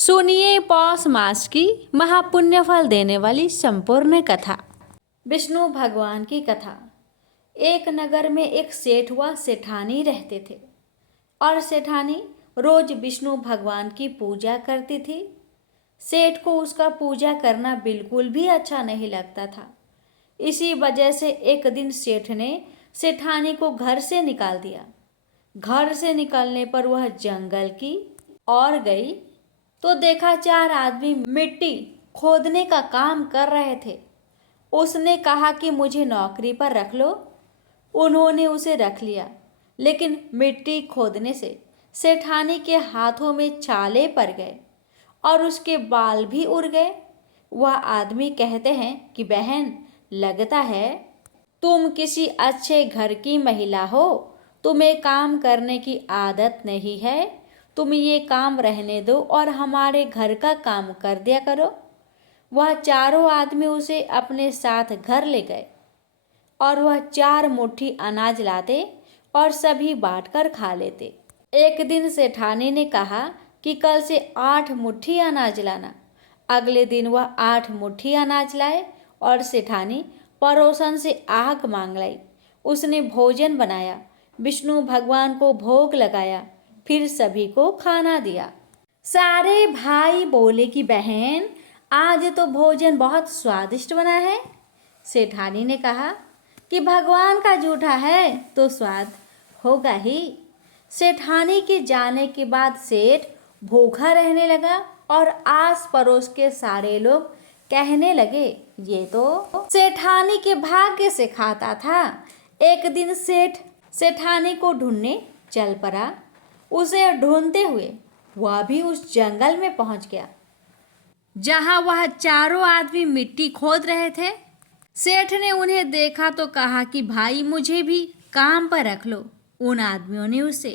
सुनिए पौष मास की महापुण्य फल देने वाली संपूर्ण कथा। विष्णु भगवान की कथा। एक नगर में एक सेठ व सेठानी रहते थे और सेठानी रोज विष्णु भगवान की पूजा करती थी। सेठ को उसका पूजा करना बिल्कुल भी अच्छा नहीं लगता था। इसी वजह से एक दिन सेठ ने सेठानी को घर से निकाल दिया। घर से निकलने पर वह जंगल की ओर गई तो देखा चार आदमी मिट्टी खोदने का काम कर रहे थे। उसने कहा कि मुझे नौकरी पर रख लो। उन्होंने उसे रख लिया, लेकिन मिट्टी खोदने से सेठानी के हाथों में छाले पड़ गए और उसके बाल भी उड़ गए। वह आदमी कहते हैं कि बहन, लगता है तुम किसी अच्छे घर की महिला हो, तुम्हें काम करने की आदत नहीं है। तुम ये काम रहने दो और हमारे घर का काम कर दिया करो। वह चारों आदमी उसे अपने साथ घर ले गए और वह 4 मुट्ठी अनाज लाते और सभी बांटकर खा लेते। एक दिन सेठानी ने कहा कि कल से 8 मुट्ठी अनाज लाना। अगले दिन वह 8 मुट्ठी अनाज लाए और सेठानी पड़ोसन से आग मांग लाई। उसने भोजन बनाया, विष्णु भगवान को भोग लगाया, फिर सभी को खाना दिया। सारे भाई बोले कि बहन, आज तो भोजन बहुत स्वादिष्ट बना है। सेठानी ने कहा कि भगवान का जूठा है तो स्वाद होगा ही। सेठानी के जाने के बाद सेठ भूखा रहने लगा और आस पड़ोस के सारे लोग कहने लगे, ये तो सेठानी के भाग्य से खाता था। एक दिन सेठ सेठानी को ढूंढने चल पड़ा। उसे ढूंढते हुए वह भी उस जंगल में पहुंच गया जहां वह चारों आदमी मिट्टी खोद रहे थे। सेठ ने उन्हें देखा तो कहा कि भाई, मुझे भी काम पर रख लो। उन आदमियों ने उसे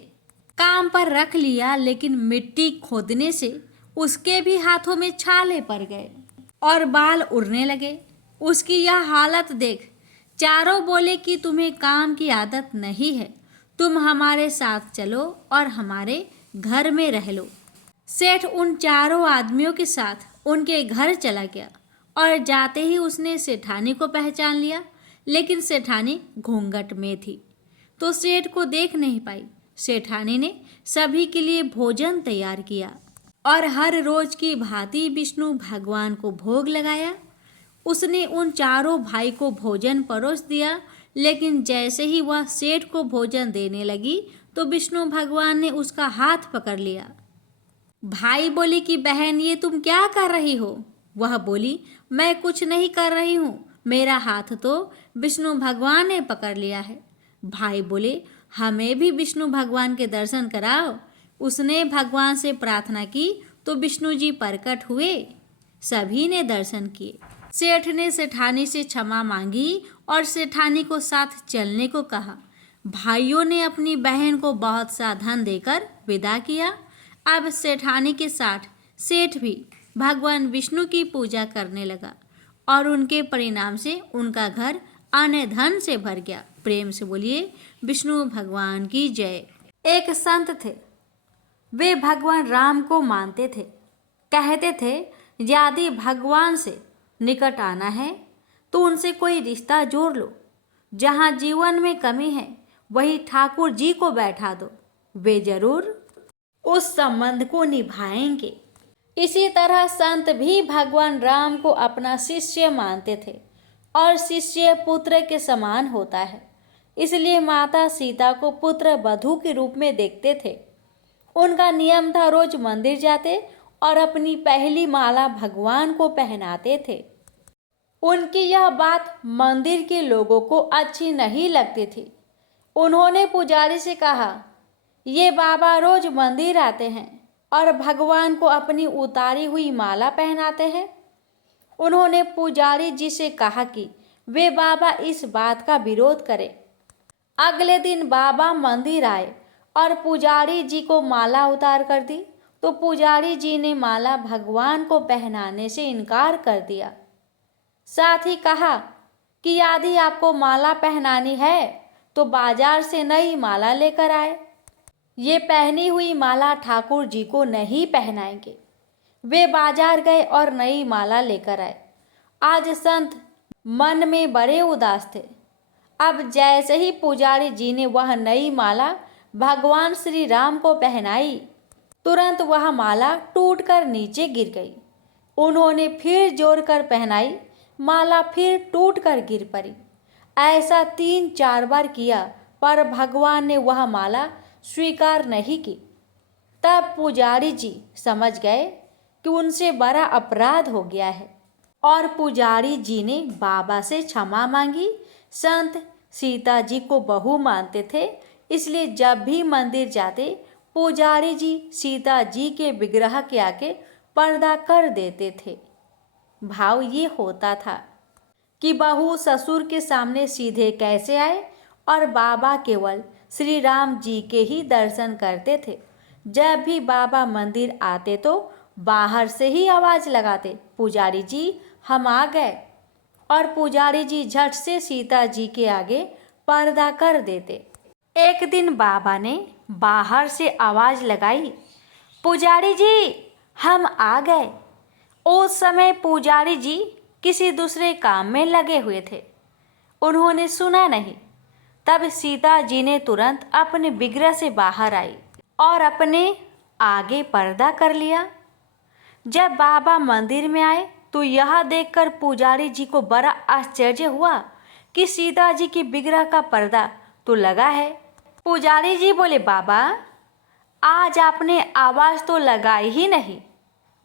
काम पर रख लिया, लेकिन मिट्टी खोदने से उसके भी हाथों में छाले पड़ गए और बाल उड़ने लगे। उसकी यह हालत देख चारों बोले कि तुम्हें काम की आदत नहीं है, तुम हमारे साथ चलो और हमारे घर में रह लो। सेठ उन चारों आदमियों के साथ उनके घर चला गया और जाते ही उसने सेठानी को पहचान लिया, लेकिन सेठानी घूंघट में थी तो सेठ को देख नहीं पाई। सेठानी ने सभी के लिए भोजन तैयार किया और हर रोज की भांति विष्णु भगवान को भोग लगाया। उसने उन चारों भाई को भोजन परोस दिया, लेकिन जैसे ही वह सेठ को भोजन देने लगी तो विष्णु भगवान ने उसका हाथ पकड़ लिया। भाई बोली कि बहन, ये तुम क्या कर रही हो? वह बोली, मैं कुछ नहीं कर रही हूँ, मेरा हाथ तो विष्णु भगवान ने पकड़ लिया है। भाई बोले, हमें भी विष्णु भगवान के दर्शन कराओ। उसने भगवान से प्रार्थना की तो विष्णु जी प्रकट हुए। सभी ने दर्शन किए। सेठ ने सेठानी से क्षमा मांगी और सेठानी को साथ चलने को कहा। भाइयों ने अपनी बहन को बहुत सा धन देकर विदा किया। अब सेठानी के साथ सेठ भी भगवान विष्णु की पूजा करने लगा और उनके परिणाम से उनका घर अन्न धन से भर गया। प्रेम से बोलिए विष्णु भगवान की जय। एक संत थे, वे भगवान राम को मानते थे। कहते थे, यदि भगवान से निकट आना है तो उनसे कोई रिश्ता जोड़ लो। जहाँ जीवन में कमी है वही ठाकुर जी को बैठा दो, वे जरूर उस संबंध को निभाएंगे। इसी तरह संत भी भगवान राम को अपना शिष्य मानते थे और शिष्य पुत्र के समान होता है, इसलिए माता सीता को पुत्र वधू के रूप में देखते थे। उनका नियम था रोज मंदिर जाते और अपनी पहली माला भगवान को पहनाते थे। उनकी यह बात मंदिर के लोगों को अच्छी नहीं लगती थी। उन्होंने पुजारी से कहा, ये बाबा रोज मंदिर आते हैं और भगवान को अपनी उतारी हुई माला पहनाते हैं। उन्होंने पुजारी जी से कहा कि वे बाबा इस बात का विरोध करें। अगले दिन बाबा मंदिर आए और पुजारी जी को माला उतार कर दी तो पुजारी जी ने माला भगवान को पहनाने से इनकार कर दिया। साथ ही कहा कि यदि आपको माला पहनानी है तो बाजार से नई माला लेकर आए। ये पहनी हुई माला ठाकुर जी को नहीं पहनाएंगे। वे बाजार गए और नई माला लेकर आए। आज संत मन में बड़े उदास थे। अब जैसे ही पुजारी जी ने वह नई माला भगवान श्री राम को पहनाई, तुरंत वह माला टूटकर नीचे गिर गई। उन्होंने फिर जोर कर पहनाई, माला फिर टूटकर गिर पड़ी। ऐसा 3-4 बार किया, पर भगवान ने वह माला स्वीकार नहीं की। तब पुजारी जी समझ गए कि उनसे बड़ा अपराध हो गया है और पुजारी जी ने बाबा से क्षमा मांगी। संत सीता जी को बहू मानते थे, इसलिए जब भी मंदिर जाते पुजारी जी सीता जी के विग्रह के आगे पर्दा कर देते थे। भाव ये होता था कि बहू ससुर के सामने सीधे कैसे आए, और बाबा केवल श्री राम जी के ही दर्शन करते थे। जब भी बाबा मंदिर आते तो बाहर से ही आवाज़ लगाते, पुजारी जी हम आ गए, और पुजारी जी झट से सीता जी के आगे पर्दा कर देते। एक दिन बाबा ने बाहर से आवाज़ लगाई, पुजारी जी हम आ गए। उस समय पुजारी जी किसी दूसरे काम में लगे हुए थे, उन्होंने सुना नहीं। तब सीता जी ने तुरंत अपने विग्रह से बाहर आई और अपने आगे पर्दा कर लिया। जब बाबा मंदिर में आए तो यह देखकर पुजारी जी को बड़ा आश्चर्य हुआ कि सीता जी की विग्रह का पर्दा तो लगा है। पुजारी जी बोले, बाबा आज आपने आवाज़ तो लगाई ही नहीं।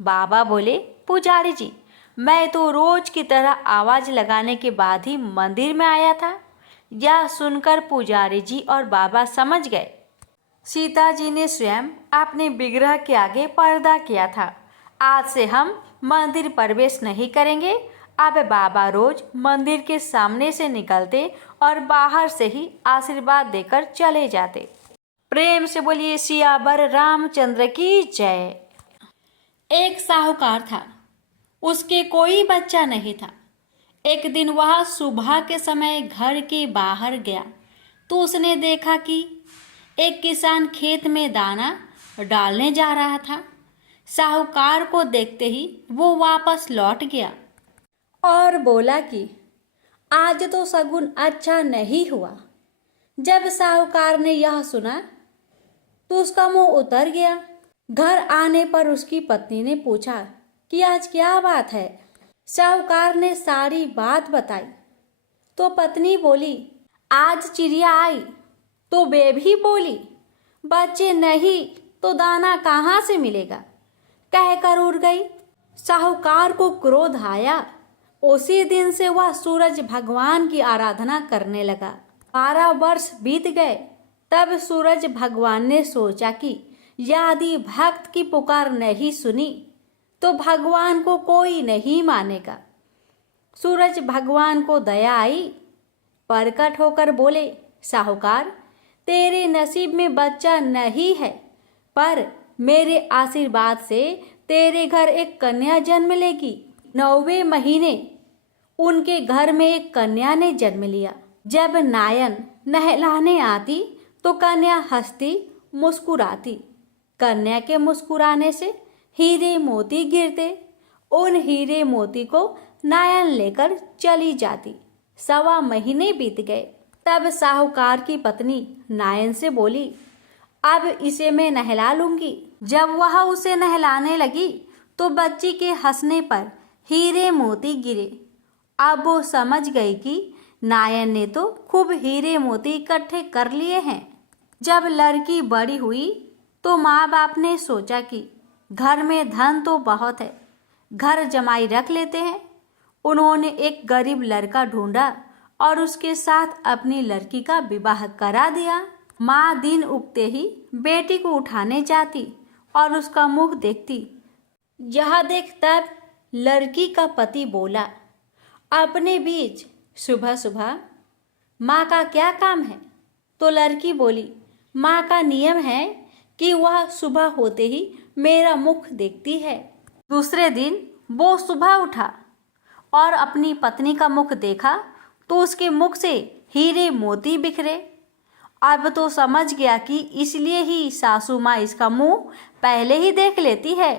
बाबा बोले, पुजारी जी मैं तो रोज की तरह आवाज़ लगाने के बाद ही मंदिर में आया था। यह सुनकर पुजारी जी और बाबा समझ गए सीता जी ने स्वयं अपने विग्रह के आगे पर्दा किया था। आज से हम मंदिर प्रवेश नहीं करेंगे। अब बाबा रोज मंदिर के सामने से निकलते और बाहर से ही आशीर्वाद देकर चले जाते। प्रेम से बोलिए सियावर रामचंद्र की जय। एक साहूकार था, उसके कोई बच्चा नहीं था। एक दिन वह सुबह के समय घर के बाहर गया तो उसने देखा कि एक किसान खेत में दाना डालने जा रहा था। साहूकार को देखते ही वो वापस लौट गया और बोला कि आज तो शगुन अच्छा नहीं हुआ। जब साहूकार ने यह सुना तो उसका मुंह उतर गया। घर आने पर उसकी पत्नी ने पूछा कि आज क्या बात है। साहूकार ने सारी बात बताई तो पत्नी बोली, आज चिड़िया आई तो बेबी बोली, बच्चे नहीं तो दाना कहाँ से मिलेगा, कहकर उड़ गई। साहूकार को क्रोध आया। उसी दिन से वह सूरज भगवान की आराधना करने लगा। 12 वर्ष बीत गए। तब सूरज भगवान ने सोचा कि यदि भक्त की पुकार नहीं सुनी तो भगवान को कोई नहीं मानेगा। सूरज भगवान को दया आई, प्रकट होकर बोले, साहूकार तेरे नसीब में बच्चा नहीं है, पर मेरे आशीर्वाद से तेरे घर एक कन्या जन्म लेगी। 9वें महीने उनके घर में एक कन्या ने जन्म लिया। जब नायन नहलाने आती तो कन्या हंसती मुस्कुराती। कन्या के मुस्कुराने से हीरे मोती गिरते। उन हीरे मोती को नायन लेकर चली जाती। 1.25 महीने बीत गए। तब साहूकार की पत्नी नायन से बोली, अब इसे मैं नहला लूंगी। जब वह उसे नहलाने लगी तो बच्ची के हंसने पर हीरे मोती गिरे। अब वो समझ गई कि नायन ने तो खूब हीरे मोती इकट्ठे कर लिए हैं। जब लड़की बड़ी हुई तो माँ बाप ने सोचा कि घर में धन तो बहुत है, घर जमाई रख लेते हैं। उन्होंने एक गरीब लड़का ढूंढा और उसके साथ अपनी लड़की का विवाह करा दिया। माँ दिन उगते ही बेटी को उठाने जाती और उसका मुख देखती। यह देख तब लड़की का पति बोला, अपने बीच सुबह सुबह माँ का क्या काम है? तो लड़की बोली, माँ का नियम है कि वह सुबह होते ही मेरा मुख देखती है। दूसरे दिन वो सुबह उठा और अपनी पत्नी का मुख देखा तो उसके मुख से हीरे मोती बिखरे। अब तो समझ गया कि इसलिए ही सासू माँ इसका मुंह पहले ही देख लेती है।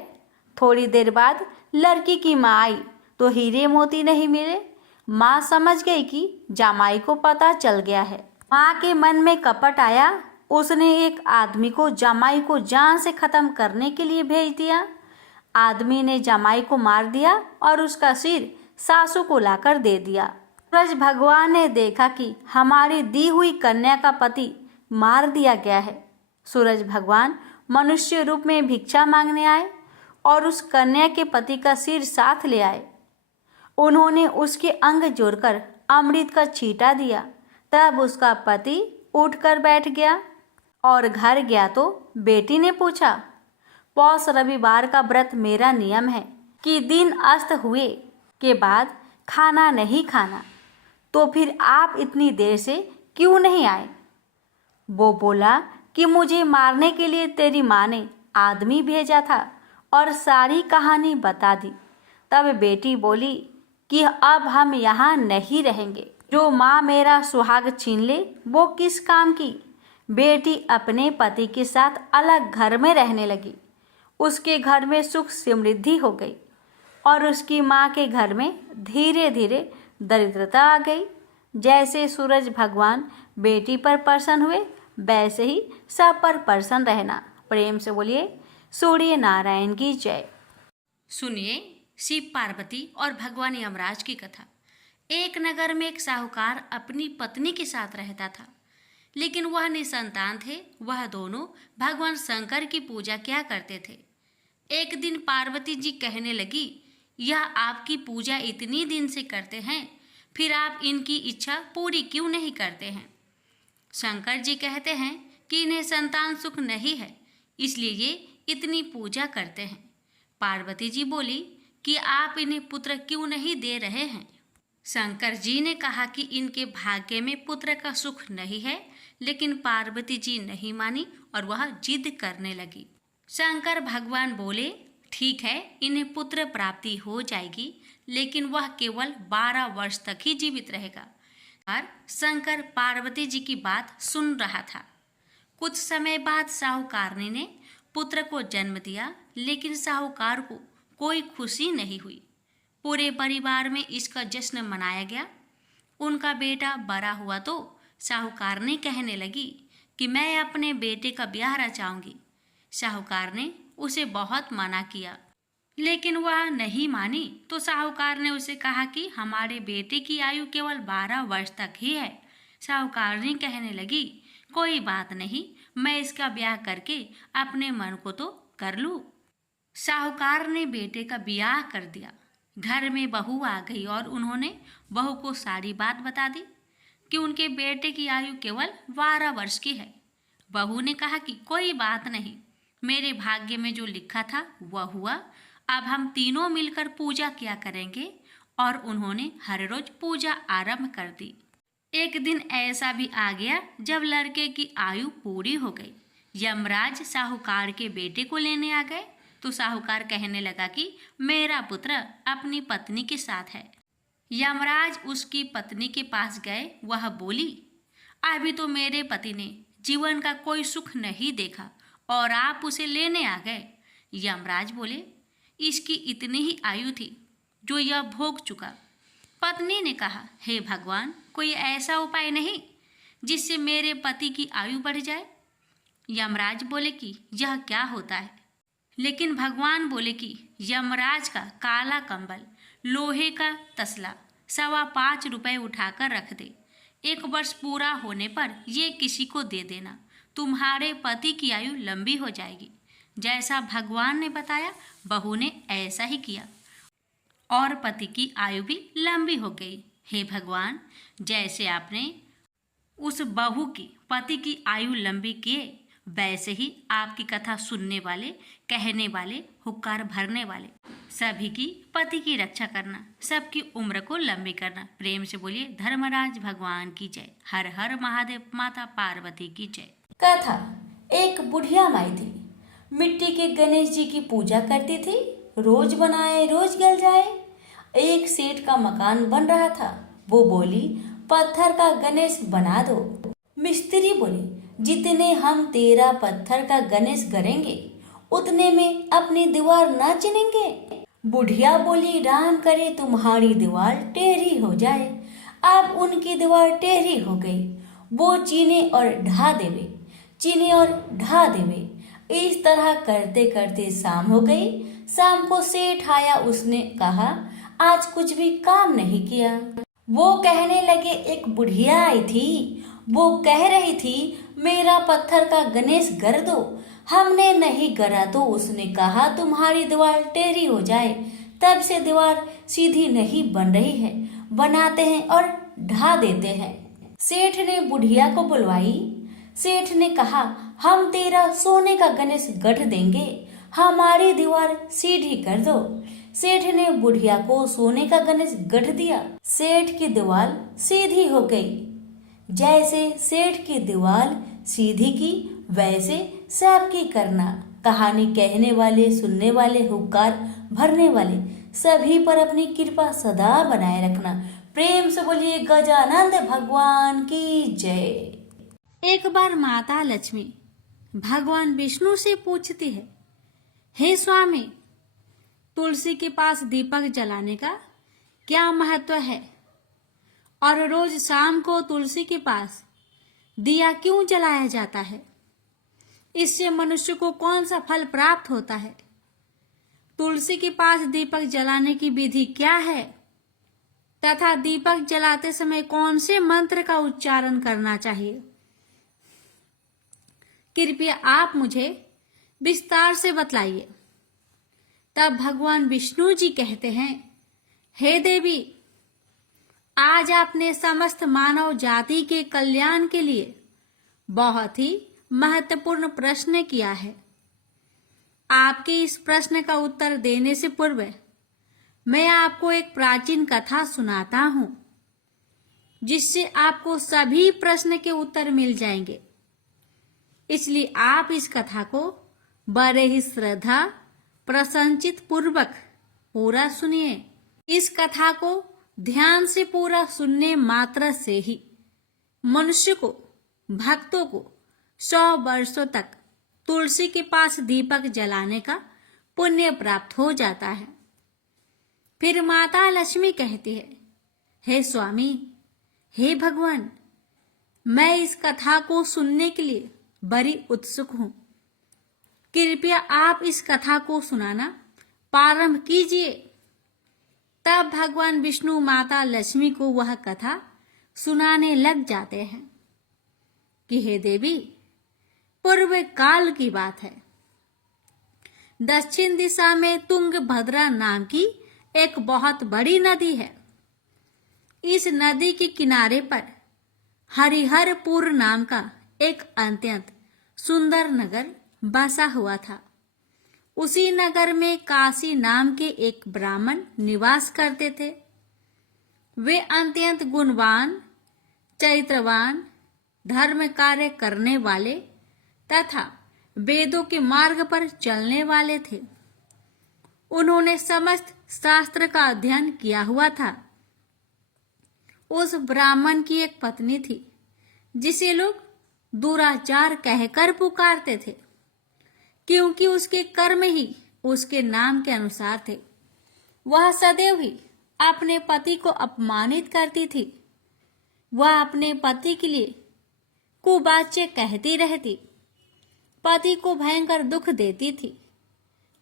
थोड़ी देर बाद लड़की की माँ आई तो हीरे मोती नहीं मिले। माँ समझ गई कि जमाई को पता चल गया है। माँ के मन में कपट आया। उसने एक आदमी को जमाई को जान से खत्म करने के लिए भेज दिया। आदमी ने जमाई को मार दिया और उसका सिर सासू को लाकर दे दिया। सूरज भगवान ने देखा कि हमारी दी हुई कन्या का पति मार दिया गया है। सूरज भगवान मनुष्य रूप में भिक्षा मांगने आए और उस कन्या के पति का सिर साथ ले आए। उन्होंने उसके अंग जोड़कर अमृत का छींटा दिया। तब उसका पति उठकर बैठ गया और घर गया तो बेटी ने पूछा, पौष रविवार का व्रत मेरा नियम है कि दिन अस्त हुए के बाद खाना नहीं खाना, तो फिर आप इतनी देर से क्यों नहीं आए? वो बोला कि मुझे मारने के लिए तेरी माँ ने आदमी भेजा था और सारी कहानी बता दी। तब बेटी बोली कि अब हम यहाँ नहीं रहेंगे। जो माँ मेरा सुहाग छीन ले वो किस काम की। बेटी अपने पति के साथ अलग घर में रहने लगी। उसके घर में सुख समृद्धि हो गई और उसकी माँ के घर में धीरे धीरे दरिद्रता आ गई। जैसे सूरज भगवान बेटी पर प्रसन्न हुए वैसे ही सब पर प्रसन्न रहना। प्रेम से बोलिए सूर्य नारायण की जय। सुनिए शिव पार्वती और भगवान यमराज की कथा। एक नगर में एक साहूकार अपनी पत्नी के साथ रहता था, लेकिन वह निसंतान थे। वह दोनों भगवान शंकर की पूजा किया करते थे। एक दिन पार्वती जी कहने लगी, यह आपकी पूजा इतनी दिन से करते हैं, फिर आप इनकी इच्छा पूरी क्यों नहीं करते हैं? शंकर जी कहते हैं कि इन्हें संतान सुख नहीं है, इसलिए ये इतनी पूजा करते हैं। पार्वती जी बोली कि आप इन्हें पुत्र क्यों नहीं दे रहे हैं? शंकर जी ने कहा कि इनके भाग्य में पुत्र का सुख नहीं है, लेकिन पार्वती जी नहीं मानी और वह जिद करने लगी। शंकर भगवान बोले, ठीक है, इन्हें पुत्र प्राप्ति हो जाएगी, लेकिन वह केवल 12 वर्ष तक ही जीवित रहेगा। और शंकर पार्वती जी की बात सुन रहा था। कुछ समय बाद साहूकारनी ने पुत्र को जन्म दिया, लेकिन साहूकार को कोई खुशी नहीं हुई। पूरे परिवार में इसका जश्न मनाया गया। उनका बेटा बड़ा हुआ तो साहूकार ने कहने लगी कि मैं अपने बेटे का ब्याह रचाऊंगी। साहूकार ने उसे बहुत मना किया, लेकिन वह नहीं मानी। तो साहूकार ने उसे कहा कि हमारे बेटे की आयु केवल 12 वर्ष तक ही है। साहूकार ने कहने लगी, कोई बात नहीं, मैं इसका ब्याह करके अपने मन को तो कर लूँ। साहूकार ने बेटे का ब्याह कर दिया। घर में बहू आ गई और उन्होंने बहू को सारी बात बता दी कि उनके बेटे की आयु केवल 12 वर्ष की है। बहू ने कहा कि कोई बात नहीं, मेरे भाग्य में जो लिखा था वह हुआ। अब हम तीनों मिलकर पूजा किया करेंगे। और उन्होंने हर रोज पूजा आरंभ कर दी। एक दिन ऐसा भी आ गया जब लड़के की आयु पूरी हो गई। यमराज साहूकार के बेटे को लेने आ गए तो साहूकार कहने लगा कि मेरा पुत्र अपनी पत्नी के साथ है। यमराज उसकी पत्नी के पास गए। वह बोली, अभी तो मेरे पति ने जीवन का कोई सुख नहीं देखा और आप उसे लेने आ गए। यमराज बोले, इसकी इतनी ही आयु थी जो यह भोग चुका। पत्नी ने कहा, हे भगवान, कोई ऐसा उपाय नहीं जिससे मेरे पति की आयु बढ़ जाए? यमराज बोले कि यह क्या होता है? लेकिन भगवान बोले कि यमराज का काला कंबल, लोहे का तसला 5.25 रुपये उठाकर रख दे। 1 वर्ष पूरा होने पर ये किसी को दे देना, तुम्हारे पति की आयु लंबी हो जाएगी। जैसा भगवान ने बताया बहू ने ऐसा ही किया और पति की आयु भी लंबी हो गई। हे भगवान, जैसे आपने उस बहू की पति की आयु लंबी किए, वैसे ही आपकी कथा सुनने वाले, कहने वाले, हुक्कार भरने वाले सभी की पति की रक्षा करना, सबकी उम्र को लंबी करना। प्रेम से बोलिए धर्मराज भगवान की जय। हर हर महादेव, माता पार्वती की जय। कथा। एक बुढ़िया माई थी, मिट्टी के गणेश जी की पूजा करती थी। रोज बनाए रोज गल जाए। एक सेठ का मकान बन रहा था। वो बोली, पत्थर का गणेश बना दो। मिस्त्री बोले, जितने हम तेरा पत्थर का गणेश करेंगे उतने में अपनी दीवार न चिनेंगे। बुढ़िया बोली, राम करे तुम्हारी दीवार टेढ़ी हो जाए। अब उनकी दीवार टेढ़ी हो गई। वो चीने और ढा देवे, चीने और ढा देवे। इस तरह करते करते शाम हो गई। शाम को सेठ आया। उसने कहा, आज कुछ भी काम नहीं किया। वो कहने लगे, एक बुढ़िया आई थी, वो कह रही थी मेरा पत्थर का गणेश गर दो। हमने नहीं गरा तो उसने कहा तुम्हारी दीवार टेढ़ी हो जाए। तब से दीवार सीधी नहीं बन रही है, बनाते हैं और ढा देते हैं। सेठ ने बुढ़िया को बुलवाई। सेठ ने कहा, हम तेरा सोने का गणेश गढ़ देंगे, हमारी दीवार सीधी कर दो। सेठ ने बुढ़िया को सोने का गणेश गढ़ दिया। सेठ की दीवार सीधी हो गई। जैसे सेठ की दीवार सीधी की, वैसे सबकी करना। कहानी कहने वाले, सुनने वाले, हुक्कार भरने वाले सभी पर अपनी कृपा सदा बनाए रखना। प्रेम से बोलिए गजानंद भगवान की जय। एक बार माता लक्ष्मी भगवान विष्णु से पूछती है, हे स्वामी, तुलसी के पास दीपक जलाने का क्या महत्व है और रोज शाम को तुलसी के पास दिया क्यों जलाया जाता है? इससे मनुष्य को कौन सा फल प्राप्त होता है? तुलसी के पास दीपक जलाने की विधि क्या है तथा दीपक जलाते समय कौन से मंत्र का उच्चारण करना चाहिए? कृपया आप मुझे विस्तार से बतलाइए। तब भगवान विष्णु जी कहते हैं, हे देवी, आज आपने समस्त मानव जाति के कल्याण के लिए बहुत ही महत्वपूर्ण प्रश्न किया है। आपके इस प्रश्न का उत्तर देने से पूर्व मैं आपको एक प्राचीन कथा सुनाता हूं, जिससे आपको सभी प्रश्न के उत्तर मिल जाएंगे। इसलिए आप इस कथा को बड़े ही श्रद्धा प्रसन्नचित पूर्वक पूरा सुनिए। इस कथा को ध्यान से पूरा सुनने मात्र से ही मनुष्य को, भक्तों को 100 वर्षों तक तुलसी के पास दीपक जलाने का पुण्य प्राप्त हो जाता है। फिर माता लक्ष्मी कहती है, हे स्वामी, हे भगवान, मैं इस कथा को सुनने के लिए बड़ी उत्सुक हूं। कृपया आप इस कथा को सुनाना प्रारंभ कीजिए। तब भगवान विष्णु माता लक्ष्मी को वह कथा सुनाने लग जाते हैं कि हे देवी, पूर्व काल की बात है। दक्षिण दिशा में तुंगभद्रा नाम की एक बहुत बड़ी नदी है। इस नदी के किनारे पर हरिहरपुर नाम का एक अत्यंत सुंदर नगर बसा हुआ था। उसी नगर में काशी नाम के एक ब्राह्मण निवास करते थे। वे अत्यंत गुणवान, चरित्रवान, धर्म कार्य करने वाले तथा वेदों के मार्ग पर चलने वाले थे। उन्होंने समस्त शास्त्र का अध्ययन किया हुआ था। उस ब्राह्मण की एक पत्नी थी, जिसे लोग दुराचार कहकर पुकारते थे, क्योंकि उसके कर्म ही उसके नाम के अनुसार थे। वह सदैव ही अपने पति को अपमानित करती थी। वह अपने पति के लिए कुवाच्य कहती रहती, पति को भयंकर दुख देती थी,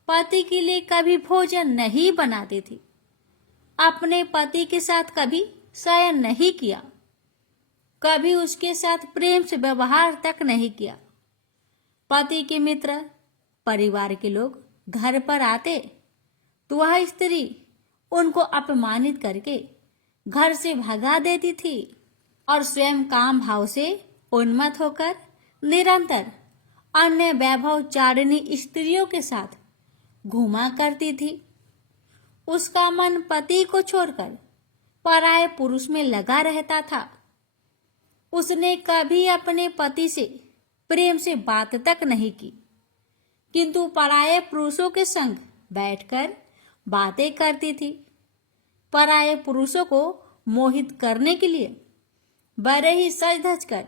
पति के लिए कभी भोजन नहीं बनाती थी, अपने पति के साथ कभी शयन नहीं किया, कभी उसके साथ प्रेम से व्यवहार तक नहीं किया। पति के मित्र, परिवार के लोग घर पर आते तो वह स्त्री उनको अपमानित करके घर से भगा देती थी और स्वयं काम भाव से उन्मत्त होकर निरंतर अन्य वैभवचारिणी स्त्रियों के साथ घूमा करती थी। उसका मन पति को छोड़कर पराये पुरुष में लगा रहता था। उसने कभी अपने पति से प्रेम से बात तक नहीं की, किंतु पराये पुरुषों के संग बैठकर बातें करती थी। पराये पुरुषों को मोहित करने के लिए बड़े ही सज धज कर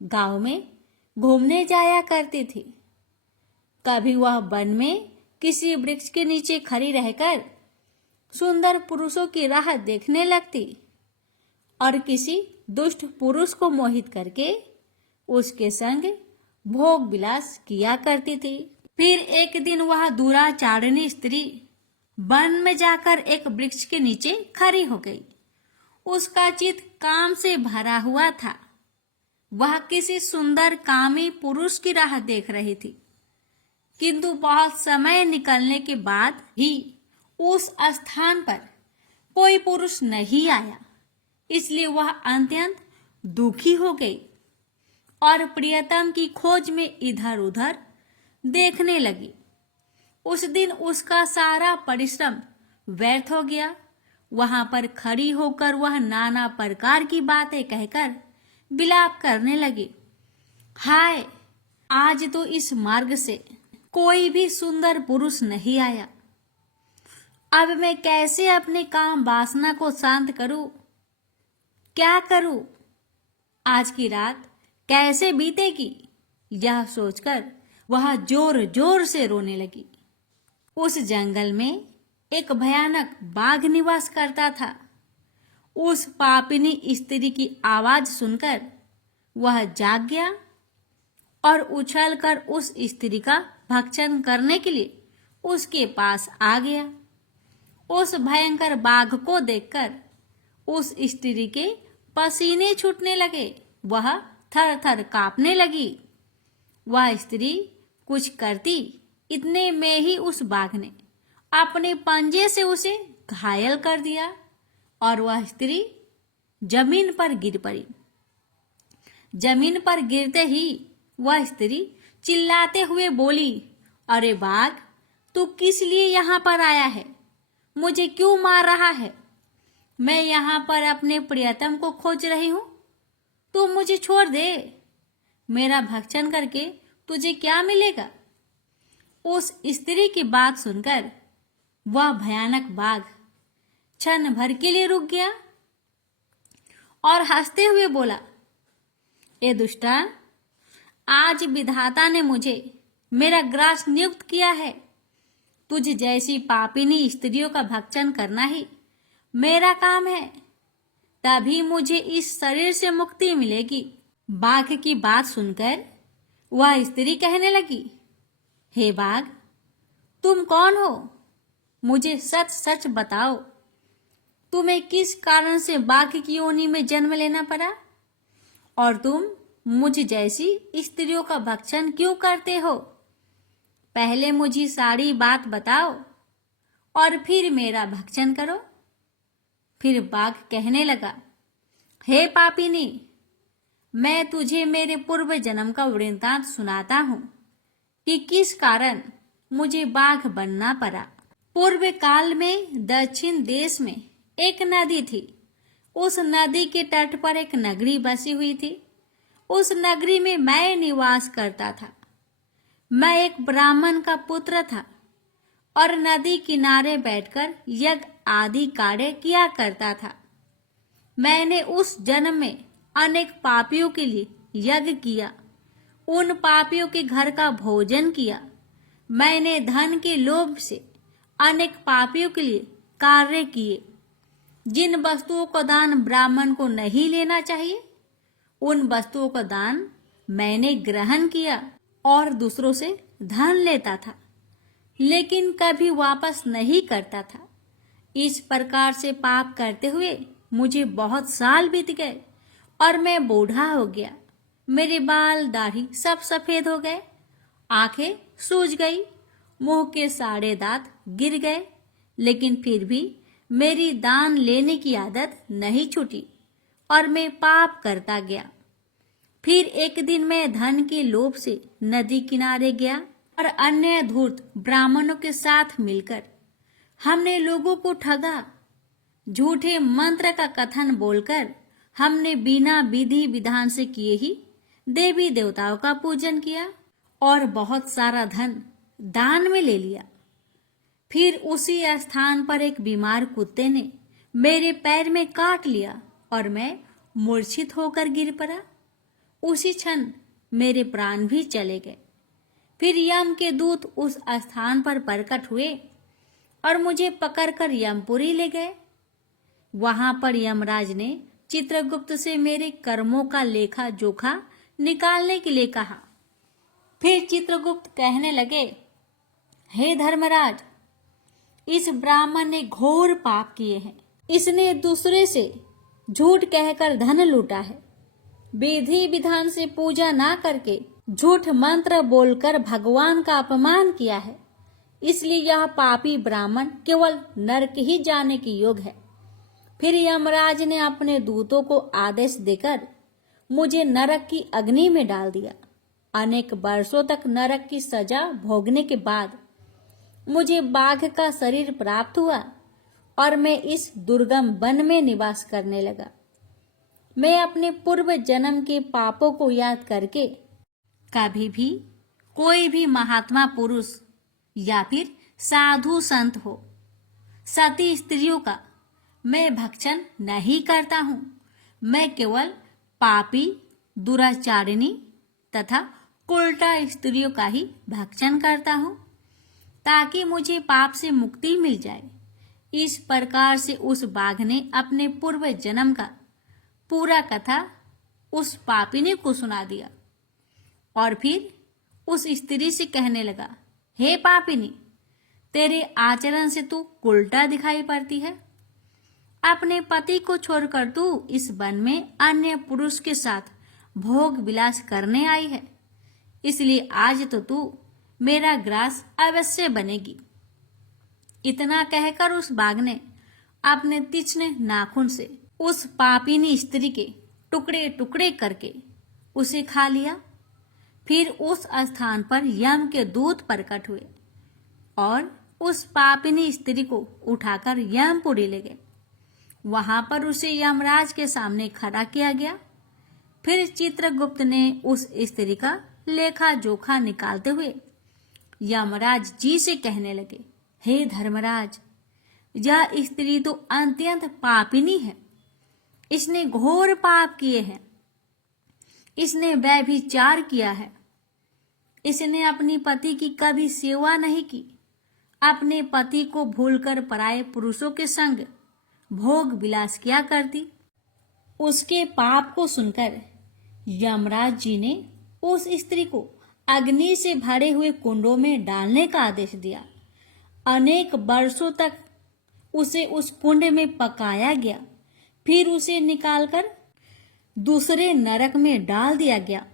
गांव में घूमने जाया करती थी। कभी वह वन में किसी वृक्ष के नीचे खड़ी रहकर सुंदर पुरुषों की राह देखने लगती और किसी दुष्ट पुरुष को मोहित करके उसके संग भोग विलास किया करती थी। फिर एक दिन वह दुराचारिणी स्त्री वन में जाकर एक वृक्ष के नीचे खड़ी हो गई। उसका चित्त काम से भरा हुआ था। वह किसी सुंदर कामी पुरुष की राह देख रही थी, किंतु बहुत समय निकलने के बाद भी उस स्थान पर कोई पुरुष नहीं आया। इसलिए वह अत्यंत दुखी हो गई और प्रियतम की खोज में इधर उधर देखने लगी। उस दिन उसका सारा परिश्रम व्यर्थ हो गया। वहां पर खड़ी होकर वह नाना प्रकार की बातें कहकर विलाप करने लगी। हाय, आज तो इस मार्ग से कोई भी सुंदर पुरुष नहीं आया। अब मैं कैसे अपने काम वासना को शांत करूं? क्या करूं? आज की रात कैसे बीतेगी? यह सोचकर वह जोर जोर से रोने लगी। उस जंगल में एक भयानक बाघ निवास करता था। उस पापिनी स्त्री की आवाज सुनकर वह जाग गया और उछलकर उस स्त्री का भक्षण करने के लिए उसके पास आ गया। उस भयंकर बाघ को देखकर उस स्त्री के पसीने छूटने लगे। वह थर थर कांपने लगी। वह स्त्री कुछ करती, इतने में ही उस बाघ ने अपने पंजे से उसे घायल कर दिया और वह स्त्री जमीन पर गिर पड़ी। जमीन पर गिरते ही वह स्त्री चिल्लाते हुए बोली, अरे बाघ, तू किस लिए यहाँ पर आया है? मुझे क्यों मार रहा है? मैं यहाँ पर अपने प्रियतम को खोज रही हूँ। तू मुझे छोड़ दे। मेरा भक्षण करके तुझे क्या मिलेगा? उस स्त्री की बात सुनकर वह भयानक बाघ क्षण भर के लिए रुक गया और हंसते हुए बोला, ए दुष्टा, आज विधाता ने मुझे मेरा ग्रास नियुक्त किया है। तुझ जैसी पापिनी स्त्रियों का भक्षण करना ही मेरा काम है। तभी मुझे इस शरीर से मुक्ति मिलेगी। बाघ की बात सुनकर वह स्त्री कहने लगी, हे बाघ, तुम कौन हो? मुझे सच सच बताओ, तुम्हें किस कारण से बाघ की योनि में जन्म लेना पड़ा और तुम मुझ जैसी स्त्रियों का भक्षण क्यों करते हो? पहले मुझे सारी बात बताओ और फिर मेरा भक्षण करो। फिर बाघ कहने लगा, हे पापिनी, मैं तुझे मेरे पूर्व जन्म का वृत्तांत सुनाता हूँ कि किस कारण मुझे बाघ बनना पड़ा। पूर्व काल में दक्षिण देश में एक नदी थी। उस नदी के तट पर एक नगरी बसी हुई थी। उस नगरी में मैं निवास करता था। मैं एक ब्राह्मण का पुत्र था और नदी किनारे बैठकर यज्ञ आदि कार्य किया करता था। मैंने उस जन्म में अनेक पापियों के लिए यज्ञ किया। उन पापियों के घर का भोजन किया। मैंने धन के लोभ से अनेक पापियों के लिए कार्य किए। जिन वस्तुओं का दान ब्राह्मण को नहीं लेना चाहिए, उन वस्तुओं का दान मैंने ग्रहण किया और दूसरों से धन लेता था, लेकिन कभी वापस नहीं करता था। इस प्रकार से पाप करते हुए मुझे बहुत साल बीत गए और मैं बूढ़ा हो गया। मेरे बाल दाढ़ी सब सफेद हो गए, आंखें सूज गई, मुंह के सारे दांत गिर गए, लेकिन फिर भी मेरी दान लेने की आदत नहीं छूटी और मैं पाप करता गया। फिर एक दिन मैं धन के लोभ से नदी किनारे गया और अन्य धूर्त ब्राह्मणों के साथ मिलकर हमने लोगों को ठगा। झूठे मंत्र का कथन बोलकर हमने बिना विधि विधान से किए ही देवी देवताओं का पूजन किया और बहुत सारा धन दान में ले लिया। फिर उसी स्थान पर एक बीमार कुत्ते ने मेरे पैर में काट लिया और मैं मूर्छित होकर गिर पड़ा। उसी क्षण मेरे प्राण भी चले गए। फिर यम के दूत उस स्थान पर प्रकट हुए और मुझे पकड़कर यमपुरी ले गए। वहां पर यमराज ने चित्रगुप्त से मेरे कर्मों का लेखा जोखा निकालने के लिए कहा। फिर चित्रगुप्त कहने लगे, हे धर्मराज, इस ब्राह्मण ने घोर पाप किए हैं। इसने दूसरे से झूठ कहकर धन लूटा है। विधि विधान से पूजा ना करके झूठ मंत्र बोलकर भगवान का अपमान किया है। इसलिए यह पापी ब्राह्मण केवल नरक ही जाने के योग है। फिर यमराज ने अपने दूतों को आदेश देकर मुझे नरक की अग्नि में डाल दिया। अनेक वर्षों तक नरक की सजा भोगने के बाद मुझे बाघ का शरीर प्राप्त हुआ और मैं इस दुर्गम वन में निवास करने लगा। मैं अपने पूर्व जन्म के पापों को याद करके कभी भी कोई भी महात्मा पुरुष या फिर साधु संत हो, सती स्त्रियों का मैं भक्षण नहीं करता हूँ। मैं केवल पापी, दुराचारिणी तथा उल्टा स्त्रियों का ही भक्षण करता हूँ ताकि मुझे पाप से मुक्ति मिल जाए। इस प्रकार से उस बाघ ने अपने पूर्व जन्म का पूरा कथा उस पापिनी को सुना दिया और फिर उस स्त्री से कहने लगा, हे पापिनी, तेरे आचरण से तू उल्टा दिखाई पड़ती है। अपने पति को छोड़कर तू इस वन में अन्य पुरुष के साथ भोग विलास करने आई है। इसलिए आज तो तू मेरा ग्रास अवश्य बनेगी। इतना कहकर उस बाघ ने अपने तीक्ष्ण नाखून से उस पापिनी स्त्री के टुकड़े टुकड़े करके उसे खा लिया। फिर उस स्थान पर यम के दूत प्रकट हुए और उस पापिनी स्त्री को उठाकर यमपुरी ले गए। वहां पर उसे यमराज के सामने खड़ा किया गया। फिर चित्रगुप्त ने उस स्त्री का लेखा जोखा निकालते हुए यमराज जी से कहने लगे, हे धर्मराज, यह स्त्री तो अत्यंत पापिनी है। इसने घोर पाप किए हैं। इसने व्यभिचार किया है। इसने अपनी पति की कभी सेवा नहीं की। अपने पति को भूलकर पराये पुरुषों के संग भोग विलास किया करती। उसके पाप को सुनकर यमराज जी ने उस स्त्री को अग्नि से भरे हुए कुंडों में डालने का आदेश दिया। अनेक वर्षों तक उसे उस कुंड में पकाया गया। फिर उसे निकालकर दूसरे नरक में डाल दिया गया।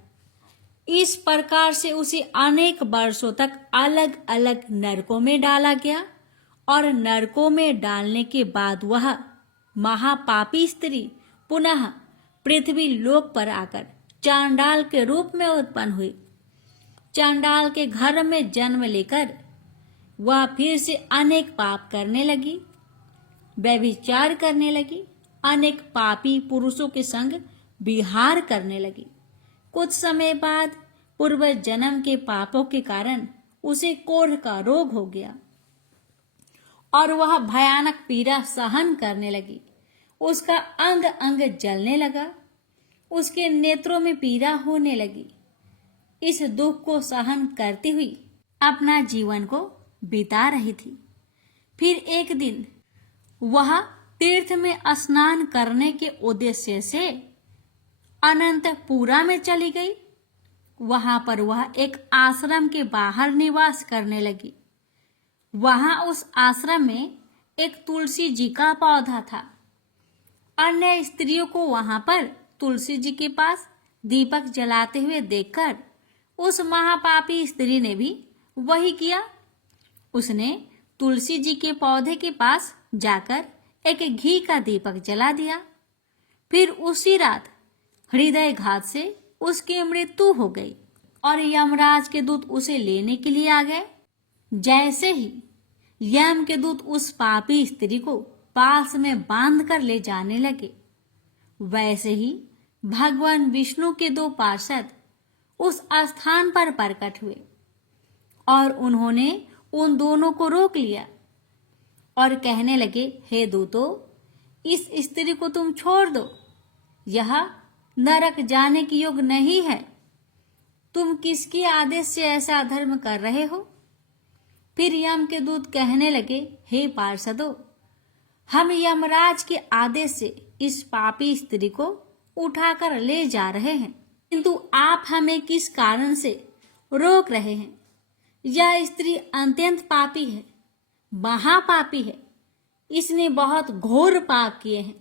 इस प्रकार से उसे अनेक वर्षों तक अलग अलग नरकों में डाला गया और नरकों में डालने के बाद वह महापापी स्त्री पुनः पृथ्वी लोक पर आकर चांडाल के रूप में उत्पन्न हुई। चांडाल के घर में जन्म लेकर वह फिर से अनेक पाप करने लगी, व्यभिचार करने लगी, अनेक पापी पुरुषों के संग विहार करने लगी। कुछ समय बाद पूर्व जन्म के पापों के कारण उसे कोढ़ का रोग हो गया और वह भयानक पीड़ा सहन करने लगी। उसका अंग अंग जलने लगा। उसके नेत्रों में पीड़ा होने लगी। इस दुख को सहन करती हुई अपना जीवन को बिता रही थी। फिर एक दिन वह तीर्थ में स्नान करने के उद्देश्य से अनंतपुरा में चली गई। वहां पर वह एक आश्रम के बाहर निवास करने लगी। वहां उस आश्रम में एक तुलसी जी का पौधा था। अन्य स्त्रियों को वहां पर तुलसी जी के पास दीपक जलाते हुए देखकर उस महापापी स्त्री ने भी वही किया। उसने तुलसी जी के पौधे के पास जाकर एक घी का दीपक जला दिया। फिर उसी रात हृदयघात से उसकी मृत्यु हो गई और यमराज के दूत उसे लेने के लिए आ गए। जैसे ही यम के दूत उस पापी स्त्री को पास में बांध कर ले जाने लगे, वैसे ही भगवान विष्णु के दो पार्षद उस स्थान पर प्रकट हुए और उन्होंने उन दोनों को रोक लिया और कहने लगे, हे दूतों, इस स्त्री को तुम छोड़ दो। यह नरक जाने की योग्य नहीं है। तुम किसके आदेश से ऐसा अधर्म कर रहे हो? फिर यम के दूत कहने लगे, हे पार्षदों, हम यमराज के आदेश से इस पापी स्त्री को उठाकर ले जा रहे हैं, किंतु आप हमें किस कारण से रोक रहे हैं? यह स्त्री अत्यंत पापी है, महापापी है। इसने बहुत घोर पाप किए हैं।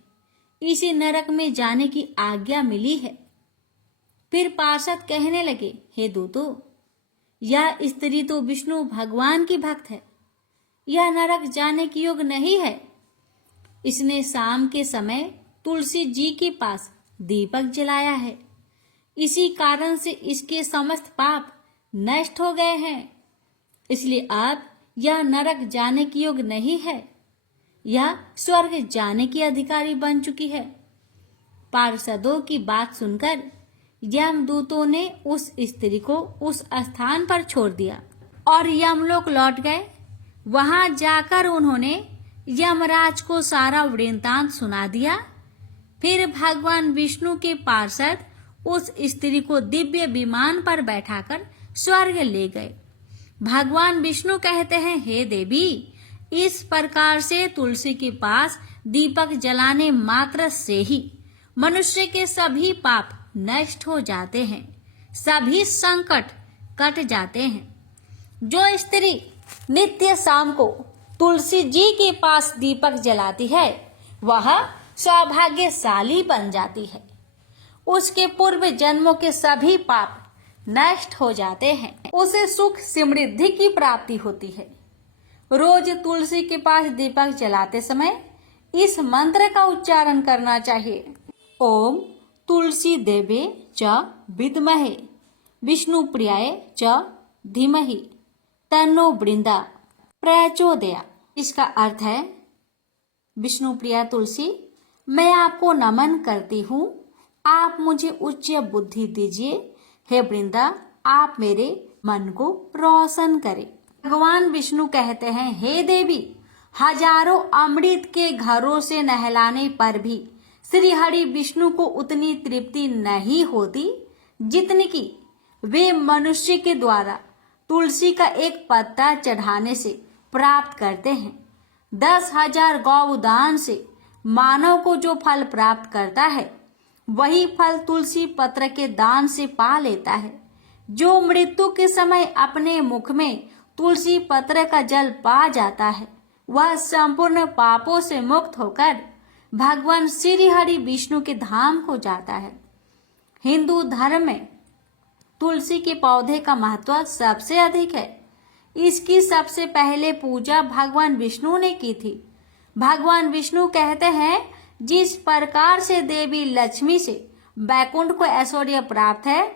इसे नरक में जाने की आज्ञा मिली है। फिर पार्षद कहने लगे, हे दूतों, यह स्त्री तो विष्णु भगवान की भक्त है। यह नरक जाने की योग्य नहीं है। इसने शाम के समय तुलसी जी के पास दीपक जलाया है। इसी कारण से इसके समस्त पाप नष्ट हो गए हैं। इसलिए अब यह नरक जाने की योग्य नहीं है। यह स्वर्ग जाने की अधिकारी बन चुकी है। पार्षदों की बात सुनकर यमदूतों ने उस स्त्री को उस स्थान पर छोड़ दिया और यमलोक लौट गए। वहां जाकर उन्होंने यमराज को सारा वृत्तांत सुना दिया। फिर भगवान विष्णु के पार्षद उस स्त्री को दिव्य विमान पर बैठाकर स्वर्ग ले गए। भगवान विष्णु कहते हैं, हे देवी, इस प्रकार से तुलसी के पास दीपक जलाने मात्र से ही मनुष्य के सभी पाप नष्ट हो जाते हैं, सभी संकट कट जाते हैं। जो स्त्री नित्य शाम को तुलसी जी के पास दीपक जलाती है, वह सौभाग्यशाली बन जाती है। उसके पूर्व जन्मों के सभी पाप नष्ट हो जाते हैं। उसे सुख समृद्धि की प्राप्ति होती है। रोज तुलसी के पास दीपक जलाते समय इस मंत्र का उच्चारण करना चाहिए। ओम तुलसी देवे च विद्महे विष्णु प्रियाय च धीमहि तन्नो वृंदा प्रचोदया। इसका अर्थ है, विष्णु प्रिया तुलसी, मैं आपको नमन करती हूँ। आप मुझे उच्च बुद्धि दीजिए। हे वृंदा, आप मेरे मन को रोशन करें। भगवान विष्णु कहते हैं, हे देवी, हजारों अमृत के घरों से नहलाने पर भी श्री हरि विष्णु को उतनी तृप्ति नहीं होती जितनी कि वे मनुष्य के द्वारा तुलसी का एक पत्ता चढ़ाने से प्राप्त करते हैं। 10,000 गौदान से मानव को जो फल प्राप्त करता है, वही फल तुलसी पत्र के दान से पा लेता है। जो मृत्यु के समय अपने मुख में तुलसी पत्र का जल पा जाता है, वह संपूर्ण पापों से मुक्त होकर भगवान श्री हरि विष्णु के धाम को जाता है। हिंदू धर्म में तुलसी के पौधे का महत्व सबसे अधिक है। इसकी सबसे पहले पूजा भगवान विष्णु ने की थी। भगवान विष्णु कहते हैं, जिस प्रकार से देवी लक्ष्मी से बैकुंठ को ऐश्वर्य प्राप्त है,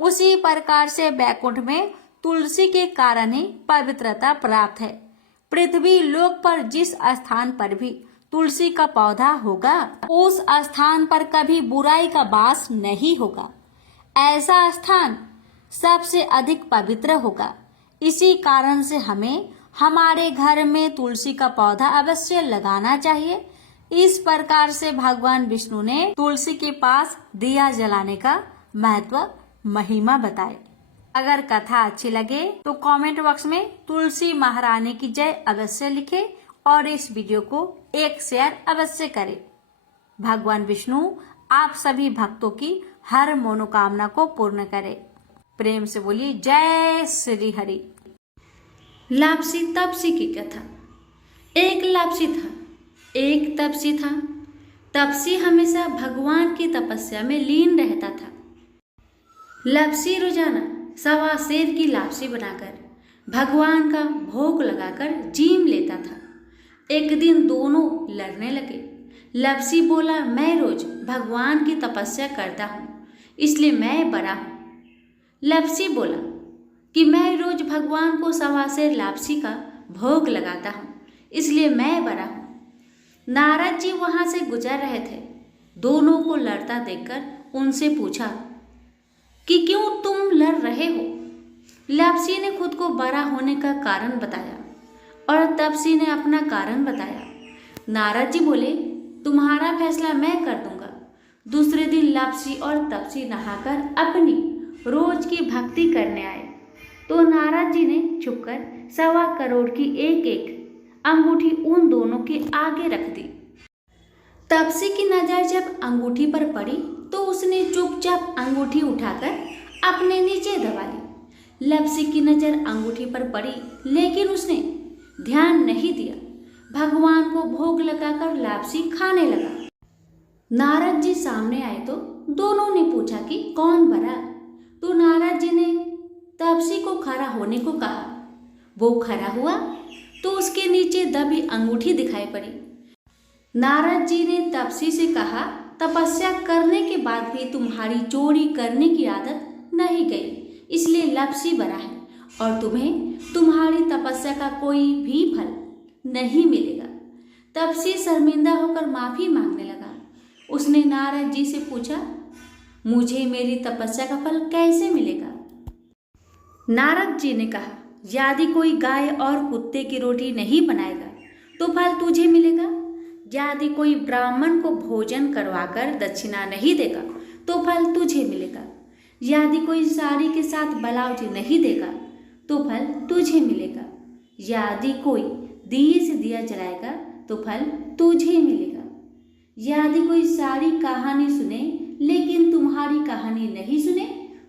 उसी प्रकार से बैकुंठ में तुलसी के कारण ही पवित्रता प्राप्त है। पृथ्वी लोक पर जिस स्थान पर भी तुलसी का पौधा होगा, उस स्थान पर कभी बुराई का वास नहीं होगा। ऐसा स्थान सबसे अधिक पवित्र होगा। इसी कारण से हमें हमारे घर में तुलसी का पौधा अवश्य लगाना चाहिए। इस प्रकार से भगवान विष्णु ने तुलसी के पास दिया जलाने का महत्व, महिमा बताए। अगर कथा अच्छी लगे तो कमेंट बॉक्स में तुलसी महारानी की जय अवश्य लिखें और इस वीडियो को एक शेयर अवश्य करें। भगवान विष्णु आप सभी भक्तों की हर मनोकामना को पूर्ण करे। प्रेम से बोलिए जय श्री हरि। लापसी तपसी की कथा। एक लापसी था, एक तपसी था। तपसी हमेशा भगवान की तपस्या में लीन रहता था। लापसी रोजाना 1.25 सेर की लापसी बनाकर भगवान का भोग लगाकर जीम लेता था। एक दिन दोनों लड़ने लगे। लापसी बोला, मैं रोज भगवान की तपस्या करता हूँ, इसलिए मैं बड़ा हूँ। लापसी बोला कि मैं रोज भगवान को 1.25 सेर लापसी का भोग लगाता हूँ, इसलिए मैं बड़ा हूँ। नारद जी वहां से गुजर रहे थे। दोनों को लड़ता देखकर उनसे पूछा कि क्यों तुम लड़ रहे हो। लापसी ने खुद को बड़ा होने का कारण बताया और तपसी ने अपना कारण बताया। नारद जी बोले, तुम्हारा फैसला मैं कर दूंगा। दूसरे दिन लापसी और तपसी नहाकर अपनी रोज की भक्ति करने आए। तो नारद जी ने छुपकर 1.25 करोड़ की एक एक अंगूठी उन दोनों के आगे रख दी। तपसी की नजर जब अंगूठी पर पड़ी तो उसने चुपचाप अंगूठी उठाकर अपने नीचे दबा ली। लपसी की नजर अंगूठी पर पड़ी लेकिन उसने ध्यान नहीं दिया। भगवान को भोग लगाकर लापसी खाने लगा। नारद जी सामने आए तो दोनों ने पूछा कि कौन बड़ा। तो नारद जी ने तपसी को खड़ा होने को कहा। वो खड़ा हुआ तो उसके नीचे दबी अंगूठी दिखाई पड़ी। नारद जी ने तपसी से कहा, तपस्या करने के बाद भी तुम्हारी चोरी करने की आदत नहीं गई, इसलिए लपसी बना है और तुम्हें तुम्हारी तपस्या का कोई भी फल नहीं मिलेगा। तपसी शर्मिंदा होकर माफी मांगने लगा। उसने नारद जी से पूछा, मुझे मेरी तपस्या का फल कैसे मिलेगा? नारद जी ने कहा, यदि कोई गाय और कुत्ते की रोटी नहीं बनाएगा तो फल तुझे मिलेगा। यदि कोई ब्राह्मण को भोजन करवाकर दक्षिणा नहीं देगा तो फल तुझे मिलेगा। यदि कोई साड़ी के साथ ब्लाउज नहीं देगा तो फल तुझे मिलेगा। यदि कोई दिए से दिया जलाएगा तो फल तुझे मिलेगा। यदि कोई सारी कहानी सुने लेकिन तुम्हारी कहानी नहीं सुने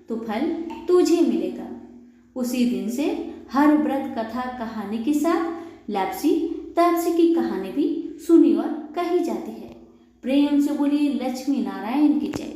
तो फल तुझे मिलेगा। उसी दिन से हर व्रत कथा कहानी के साथ लपसी तपसी की कहानी भी सुनी और कही जाती है। प्रेम से बोलिए लक्ष्मी नारायण की जय।